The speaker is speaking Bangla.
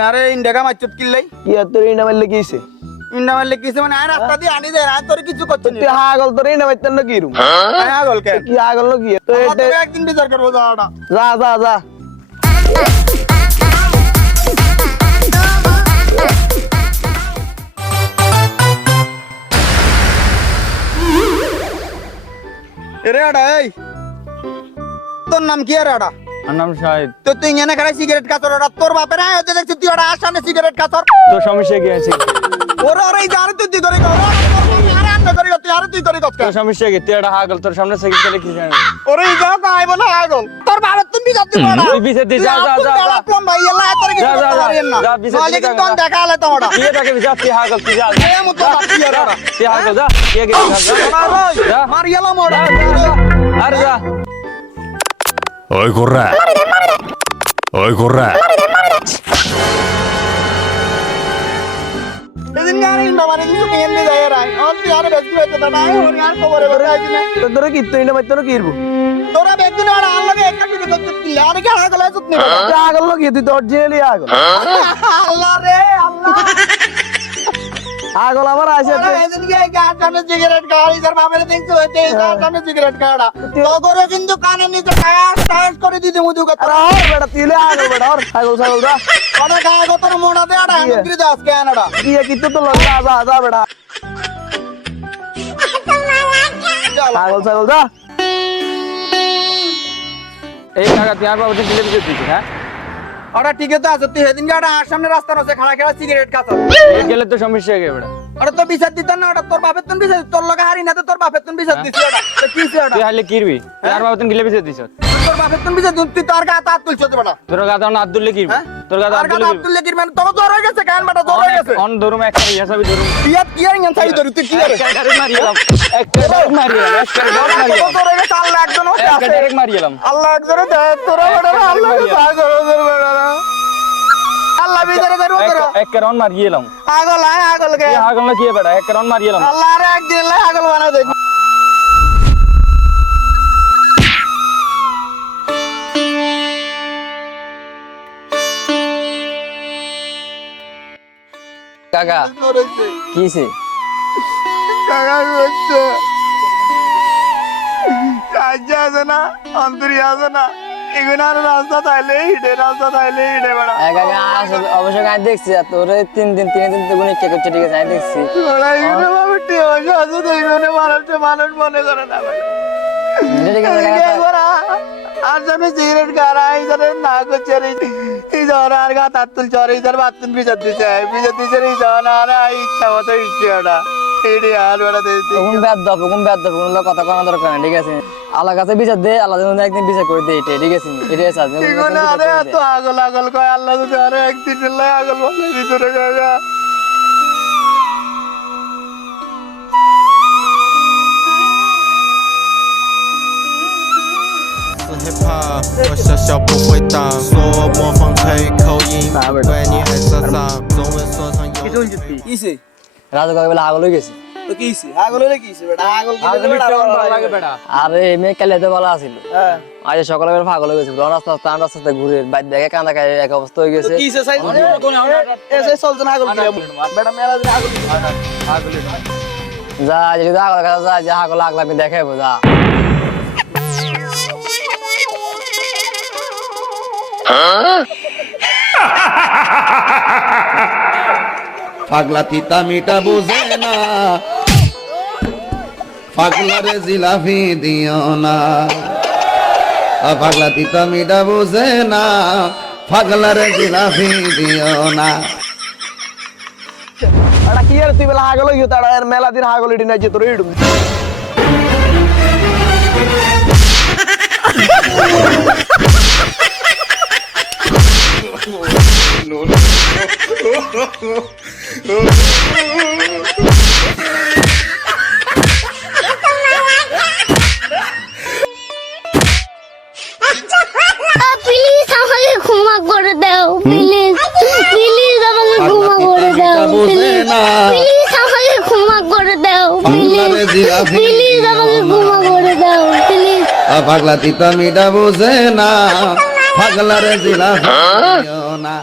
আরে ইন্ডিয়া মাছত কিল্লাই কি আর তোর ইন্ডা মারলে কি হইছে? ইন্ডিয়া মারলে কিছু মানে আর রাস্তা দিয়ে আনি দেয় আর তোর কিছু করছে তুই হাগল তোর ইন্ডা মারতেন না কি রুম? আগল কে কি হাগল না কি তো এটা একদিন বিচার করব যাওয়াটা যা। যা যা এরে আডা এই। তোর নাম কি রে আডা? আমার নাম শাহিদ। তো তুই এনে খারাই সিগারেট খাতর ওটা তোর বাপের আয় হতে দেখছি তুই ওটা আসানে সিগারেট খাতর তো সমস্যা কি আছে। ওর ওর এই জানে তুই তুই করে কর আরে তুই করে কর তোর কি তুই আগল এলা না তোর কি রুম তোরা বেশি না আর লাগে একটা কিছু করতে আর কি আগল তুই না কি তুই তো অরিজিনালি হাগল। আল্লাহ রে আল্লাহ। হাগল আমার আছে সিগারেট খাওয়াই তার বাপের দেখতে হইতে গার সিগারেট খাওয়া তো কিন্তু কানে নিতে করে দিতে মুদু কথা আরে বেটা বেটা ছাগল মোড়া দে দাস কেনাডা লগ বেটা। ছাগল এই দিলে বিচার হ্যাঁ? ওরা ঠিকই তো আছে তুই সেদিন গাড়া আর সামনে রাস্তা রসে খাড়া খাড়া সিগারেট এই গেলে তো সমস্যা কি বেটা। ওরা তো বিচার দিত না ওটা তোর বাপের তুন বিচার তোর লগে হারি না তো তোর বাপের তুন বিচার দিছি ওটা। তো কি সে ওটা? তুই হাইলে কিরবি? আর বাবু তুই গেলে বিচার দিছ তোর বাপের তুন বিচার দিন তুই তোর গা হাত তুলছ তো বেটা তোর গাদা না আব্দুল্লে কিরবি? হ্যাঁ? তোর তোর গা আব্দুল্লে হাত তুললে মানে তো জ্বর হয়ে গেছে কান বেটা জ্বর হয়ে গেছে। অন ধরুম একটা ইয়া সবই ধরুম। বিয়া কি আর ইঙ্গান চাই ধরি তুই কি করে? একটা ডাইরেক্ট মারিলাম একটা ডাইরেক্ট মারিলাম একটা ডাইরেক্ট মারিলাম জ্বর হয়ে গেছে আল্লাহ একজন হতে একটা আছে। ডাইরেক্ট মারিলাম আল্লাহ একজনে তোরা বেটা আল্লাহ ওদের বেটা আল্লাহ ভিতরে ধরো। করো এক রাউন্ড মারিয়েলাম আগল আয় আগল কে। এই হাগল না কি বেটা? এক রাউন্ড মারিয়েলাম আল্লাহ রে একদিন লাই আগল বানা দে কাকা করেছে কিছে কাকা করছে সাহায্য আছে না অন্তরি আছে না। এগুলো রাস্তা তাইলে হিটে রাস্তা তাইলে হিটে বেড়া। আসলে অবশ্য আমি দেখছি তিন দিন তিন দিন তো গুণে করছে ঠিক আছে আমি দেখছি। মানুষ মনে করে না আর সিগারেট এই না করছে এই আর গা তার তুলছে আর এই ধরে বাথরুম বিচার দিছে বিচার দিছে এই ধরে আর ইচ্ছা মতো ইচ্ছে ওটা। এটি আর দিয়েছে দপ দপ কথা কোনো দরকার নেই ঠিক আছে। আল্লাহ কাছে বিচার দে আল্লাহ যেন একদিন বিচার করে দে এটা ঠিক আছে এটাই আছে আজকে এগুলো আরে এত আগল আগল কয় আল্লাহ যদি আরে একদিন লাই আগল বলে ভিতরে গা hip hop，我小小不会当，说我模仿可以口音，对你很傻傻，中文说唱有。 কিছে রাজা কবে বলে আগল হয়ে গেছে তো কিছে হাগল হলে কিছে বেটা? হাগল হাগল মিটটা ভালো লাগে বেটা। আরে মেয়ে কালে তো ভালো আছিল। হ্যাঁ। আজ সকালে বেলা পাগল হয়ে গেছিল রাস্তা রাস্তা রাস্তা রাস্তা ঘুরে বাইর দেখে কান্দা খায় এক অবস্থা হয়ে গেছে। কিছে সাইজ? এসে চলছে হাগল বেটা মেলা দিন হাগল যা যদি আগল কাছে যা যা আগল আগলা আমি দেখাবো যা। পাগলা তিতা মিটা বুঝে না। পাগলারে জিলাপি দিও না। আ পাগলা তিতা মিটা বুঝে না। পাগলারে জিলাপি দিও না। কি আর তুই বেলা হাগল হইও তাড়া এর মেলা দিন হাগল ইডি না যে তোর ইডুম প্লিজ আমাকে ক্ষমা করে দাও প্লিজ প্লিজ আমাকে ক্ষমা করে দাও প্লিজ আমাকে ক্ষমা করে দাও প্লিজ আমাকে ক্ষমা করে দাও প্লিজ পাগলা তিতা মিটা বুঝে না পাগলারে জিলা না।